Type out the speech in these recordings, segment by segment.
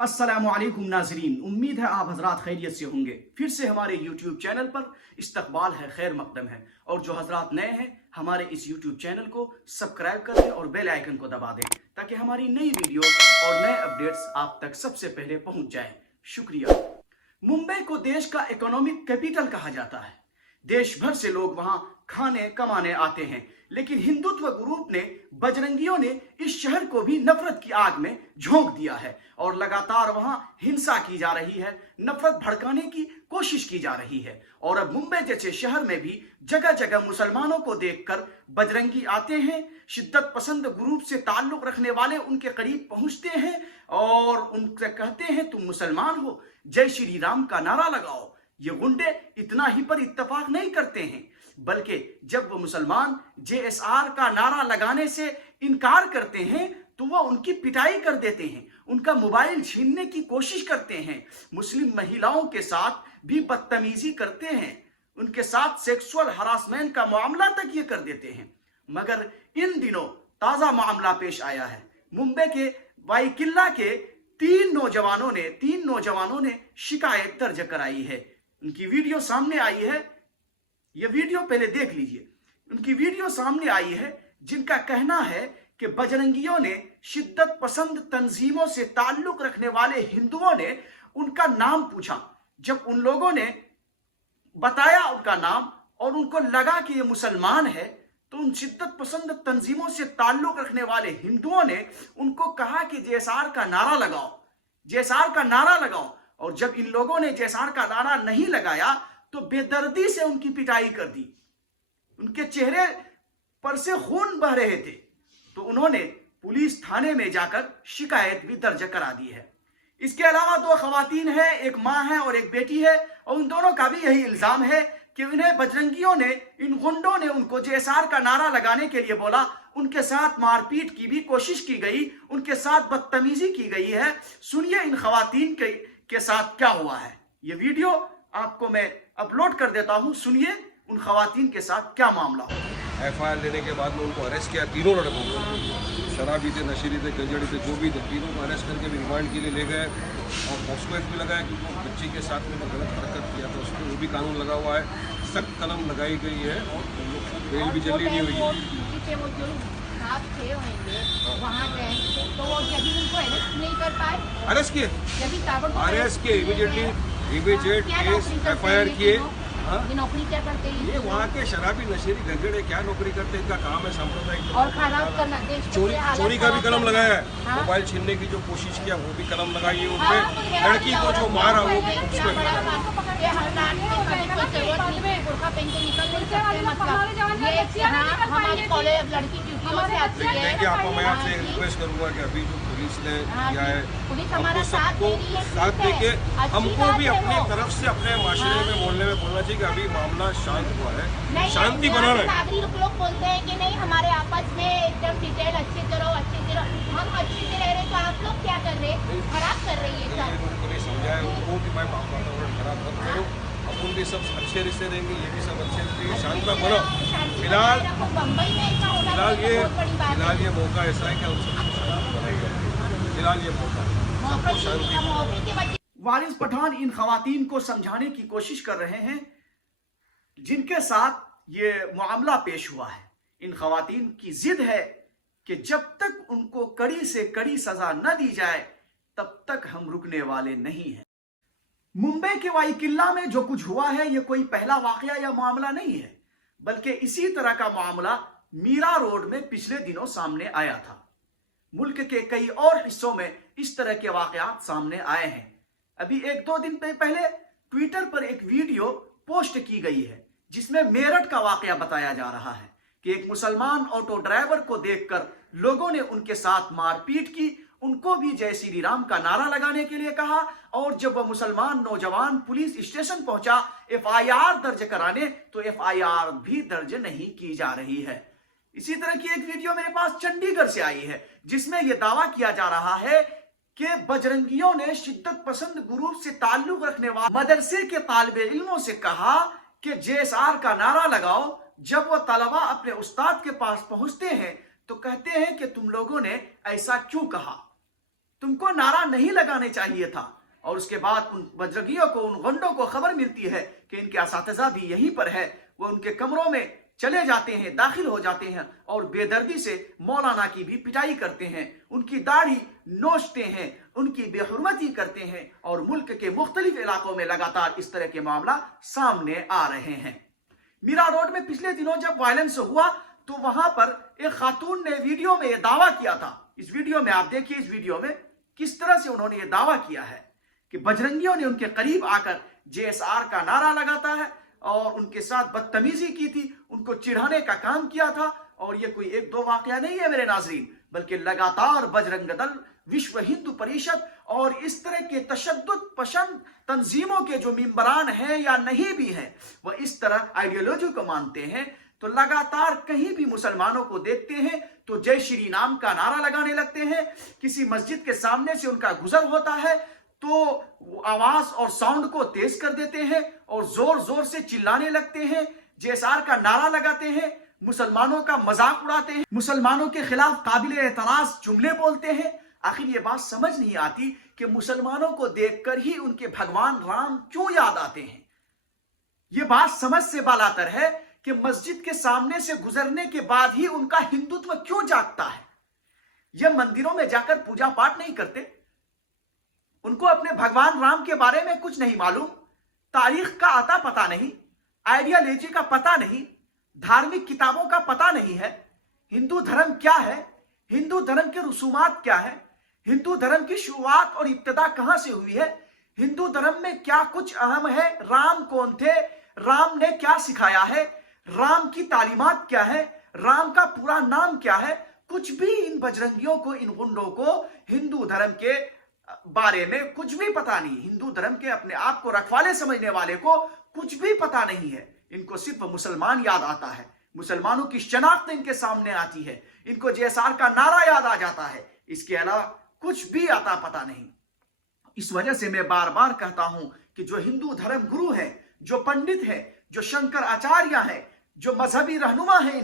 अस्सलामुअलैकुम नाज़रीन, उम्मीद है आप हजरात खैरियत से होंगे। फिर से हमारे YouTube चैनल पर इस्तकबाल है, खैर मकदम है। और जो हजरात नए हैं हमारे इस YouTube चैनल को सब्सक्राइब कर दें और बेल आइकन को दबा दें ताकि हमारी नई वीडियो और नए अपडेट्स आप तक सबसे पहले पहुंच जाएं। शुक्रिया। मुंबई को देश का इकोनॉमिक कैपिटल कहा जाता है। देश भर से लोग वहां खाने कमाने आते हैं, लेकिन हिंदुत्व ग्रुप ने, बजरंगियों ने इस शहर को भी नफरत की आग में झोंक दिया है और लगातार वहां हिंसा की जा रही है, नफरत भड़काने की कोशिश की जा रही है। और अब मुंबई जैसे शहर में भी जगह जगह मुसलमानों को देखकर बजरंगी आते हैं, शिद्दत पसंद ग्रुप से ताल्लुक रखने वाले उनके करीब पहुंचते हैं और उनसे कहते हैं तुम मुसलमान हो, जय श्री राम का नारा लगाओ। ये गुंडे इतना ही पर इत्तेफाक नहीं करते हैं, बल्कि जब वो मुसलमान JSR का नारा लगाने से इनकार करते हैं तो वो उनकी पिटाई कर देते हैं, उनका मोबाइल छीनने की कोशिश करते हैं, मुस्लिम महिलाओं के साथ भी बदतमीजी करते हैं, उनके साथ सेक्सुअल हरासमेंट का मामला तक ये कर देते हैं। मगर इन दिनों ताजा मामला पेश आया है। मुंबई के वाई किल्ला के तीन नौजवानों ने शिकायत दर्ज कराई है। उनकी वीडियो सामने आई है, ये वीडियो पहले देख लीजिए। उनकी वीडियो सामने आई है जिनका कहना है कि बजरंगियों ने, शिद्दत पसंद तंजीमों से ताल्लुक रखने वाले हिंदुओं ने उनका नाम पूछा। जब उन लोगों ने बताया उनका नाम और उनको लगा कि ये मुसलमान है, तो उन शिद्दत पसंद तंजीमों से ताल्लुक रखने वाले हिंदुओं ने उनको कहा कि JSR का नारा लगाओ, JSR का नारा लगाओ। और जब इन लोगों ने JSR का नारा नहीं लगाया तो बेदर्दी से उनकी पिटाई कर दी। उनके चेहरे पर से खून बह रहे थे, तो उन्होंने पुलिस थाने में जाकर शिकायत भी दर्ज करा दी है। इसके अलावा दो खवातीन हैं, एक मां है और एक बेटी है, और उन दोनों का भी यही इल्जाम है कि इन्हें बजरंगियों ने, इन गुंडों ने उनको JSR का नारा लगाने के लिए बोला, उनके साथ मारपीट की भी कोशिश की गई, उनके साथ बदतमीजी की गई है। सुनिए इन खवातीन के साथ क्या हुआ है। ये वीडियो आपको मैं अपलोड कर देता हूं, सुनिए उन खवातीन के साथ क्या मामला हो। FIR लेने के बाद में उनको अरेस्ट किया। तीनों लड़कों को, शराबी थे, नशीली थे, गंजड़ी थे, जो भी थे, तीनों को अरेस्ट करके भी रिमांड के लिए ले गए और पॉक्सो एक्ट भी लगाया क्योंकि वो बच्ची के साथ में गलत हरकत किया था, उस पर वो भी कानून लगा हुआ है, सख्त कलम लगाई गई है और उन लोग को बेल भी जल्दी नहीं हुई है। अरेस्ट किए इमीडिएट केस FIR किए। नौकरी क्या करते हैं ये वहाँ के शराबी नशेरी गंजड़े क्या नौकरी करते हैं, इनका काम है सांप्रदायिक और खराब करना, चोरी का भी कलम लगाया है। मोबाइल छीनने की जो कोशिश किया वो भी कलम लगाई है उनपे। लड़की को जो मारा वो भी उसमें हमारे कॉलेज लड़की ड्यूटियों से आती है। देखिए मैं आपसे रिक्वेस्ट करूंगा कि अभी जो पुलिस ने किया है, पुलिस हमको हमारा सबको साथ देके हमको भी अपनी तरफ से अपने माशरे में बोलने में बोलना चाहिए कि अभी मामला शांत हुआ है, शांति बनाना है। नागरिक लोग बोलते हैं कि नहीं हमारे आपस में एकदम डिटेल अच्छे से रहो, हम अच्छे से रह रहे, तो आप लोग क्या कर रहे हैं, खराब कर रही है सब। उनको नहीं समझाया उनको कि मैं वातावरण खराब मत करो, अपन भी सब अच्छे रिश्ते देंगे, ये भी सब अच्छे रिश्ते, शांत बनो। फिलहाल ये मौका ऐसा है कि हम सबको शांति बनाएंगे। फिलहाल ये मौका शांति। वारिस पठान इन खवातीन को समझाने की कोशिश कर रहे हैं जिनके साथ ये मामला पेश हुआ है। इन खवातीन की जिद है कि जब तक उनको कड़ी से कड़ी सजा न दी जाए तब तक हम रुकने वाले नहीं हैं। मुंबई के वाई किल्ला में जो कुछ हुआ है ये कोई पहला वाकया या मामला नहीं है, बल्कि इसी तरह का मामला मीरा रोड में पिछले दिनों सामने आया था। मुल्क के कई और हिस्सों में इस तरह के वाकयात सामने आए हैं। अभी एक दो दिन पहले ट्विटर पर एक वीडियो पोस्ट की गई है जिसमें मेरठ का वाकया बताया जा रहा है कि एक मुसलमान ऑटो ड्राइवर को देखकर लोगों ने उनके साथ मारपीट की, उनको भी जय श्री राम का नारा लगाने के लिए कहा, और जब वह मुसलमान नौजवान पुलिस स्टेशन पहुंचा FIR दर्ज कराने तो FIR भी दर्ज नहीं की जा रही है। इसी तरह की एक वीडियो मेरे पास चंडीगढ़ से आई है जिसमें यह दावा किया जा रहा है कि बजरंगियों ने शिद्दत पसंद ग्रुप से ताल्लुक रखने वाले मदरसे के तालिबे इल्मों से कहा कि JSR का नारा लगाओ। जब वो तलबा अपने उस्ताद के पास पहुंचते हैं तो कहते हैं कि तुम लोगों ने ऐसा क्यों कहा। तुमको नारा नहीं लगाने चाहिए था। और उसके बाद उन बजरंगियों को, उन गुंडों को खबर मिलती है कि इनके असातिज़ा भी यहीं पर है। वो उनके कमरों में चले जाते हैं, दाखिल हो जाते हैं और बेदर्दी से मौलाना की भी पिटाई करते हैं, उनकी दाढ़ी नोचते हैं, उनकी बेहुरमती करते हैं और मुल्क के मुख्तलिफ इलाकों में लगातार इस तरह के मामला सामने आ रहे हैं। मीरा रोड में पिछले दिनों जब वायलेंस हुआ तो वहां पर एक खातून ने वीडियो में यह दावा किया था। इस वीडियो में आप देखिए, इस वीडियो में किस तरह से उन्होंने ये दावा किया है कि बजरंगियों ने उनके करीब आकर JSR का नारा लगाता है और उनके साथ बदतमीजी की थी, उनको चिढ़ाने का काम किया था। और ये कोई एक दो वाकया नहीं है मेरे नाजरीन, बल्कि लगातार बजरंग दल, विश्व हिंदू परिषद और इस तरह के तशद्दुद पसंद तंजीमों के जो मेंबरान हैं या नहीं भी हैं, वह इस तरह आइडियोलॉजी को मानते हैं। तो लगातार कहीं भी मुसलमानों को देखते हैं तो जय श्री राम का नारा लगाने लगते हैं। किसी मस्जिद के सामने से उनका गुजर होता है तो आवाज और साउंड को तेज कर देते हैं और जोर जोर से चिल्लाने लगते हैं, JSR का नारा लगाते हैं, मुसलमानों का मजाक उड़ाते हैं, मुसलमानों के खिलाफ काबिल एतराज जुमले बोलते हैं। आखिर ये बात समझ नहीं आती कि मुसलमानों को देखकर ही उनके भगवान राम क्यों याद आते हैं। ये बात समझ से बालातर है कि मस्जिद के सामने से गुजरने के बाद ही उनका हिंदुत्व क्यों जागता है। ये मंदिरों में जाकर पूजा पाठ नहीं करते, उनको अपने भगवान राम के बारे में कुछ नहीं मालूम, तारीख का आता पता नहीं, आइडियोलॉजी का पता नहीं, धार्मिक किताबों का पता नहीं है। हिंदू धर्म क्या है, हिंदू धर्म के रसूमात क्या है, हिंदू धर्म की शुरुआत और इब्तिदा कहां से हुई है, हिंदू धर्म में क्या कुछ अहम है, राम कौन थे, राम ने क्या सिखाया है, राम की तालीमात क्या है, राम का पूरा नाम क्या है, कुछ भी इन बजरंगियों को, इन गुंडों को हिंदू धर्म के बारे में कुछ भी पता नहीं। हिंदू धर्म के अपने आप को रखवाले समझने वाले को कुछ भी पता नहीं है। इनको सिर्फ मुसलमान याद आता है, मुसलमानों की शनाख्त इनके सामने आती है, इनको JSR का नारा याद आ जाता है, इसके अलावा कुछ भी आता पता नहीं। इस वजह से मैं बार बार कहता हूं कि जो हिंदू धर्म गुरु हैं, जो पंडित हैं, जो शंकर आचार्य हैं, जो मजहबी रहनुमा हैं,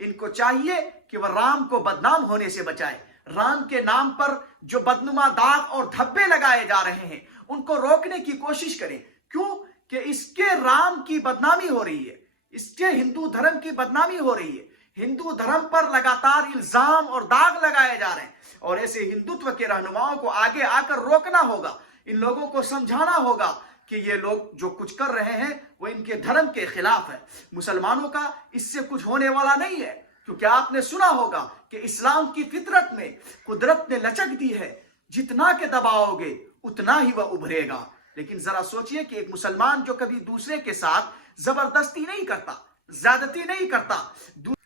इनको चाहिए कि वह राम को बदनाम होने से बचाए। राम के नाम पर जो बदनुमा दाग और धब्बे लगाए जा रहे हैं उनको रोकने की कोशिश करें। क्यों? कि इसके राम की बदनामी हो रही है, इसके हिंदू धर्म की बदनामी हो रही है। हिंदू धर्म पर लगातार इल्जाम और दाग लगाए जा रहे हैं और ऐसे हिंदुत्व के रहनुमाओं को आगे आकर रोकना होगा। इन लोगों को समझाना होगा कि ये लोग जो कुछ कर रहे हैं वो इनके धर्म के खिलाफ है। मुसलमानों का इससे कुछ होने वाला नहीं है, क्योंकि आपने सुना होगा कि इस्लाम की फितरत में कुदरत ने लचक दी है, जितना के दबाओगे उतना ही वह उभरेगा। लेकिन जरा सोचिए कि एक मुसलमान जो कभी दूसरे के साथ जबरदस्ती नहीं करता, ज्यादती नहीं करता,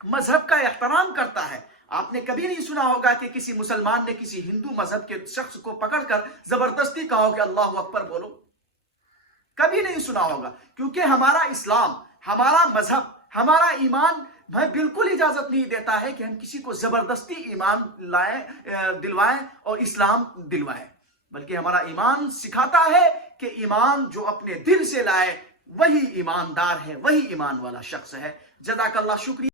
मजहब का एहतराम करता है। आपने कभी नहीं सुना होगा कि किसी मुसलमान ने किसी हिंदू मजहब के शख्स को पकड़कर जबरदस्ती कहा हो कि अल्लाहु अकबर बोलो। कभी नहीं सुना होगा, क्योंकि हमारा इस्लाम, हमारा मजहब, हमारा ईमान मैं बिल्कुल इजाजत नहीं देता है कि हम किसी को जबरदस्ती ईमान दिलवाएं और इस्लाम दिलवाएं, बल्कि हमारा ईमान सिखाता है कि ईमान जो अपने दिल से लाए वही ईमानदार है, वही ईमान वाला शख्स है। जज़ाकल्लाह, शुक्रिया।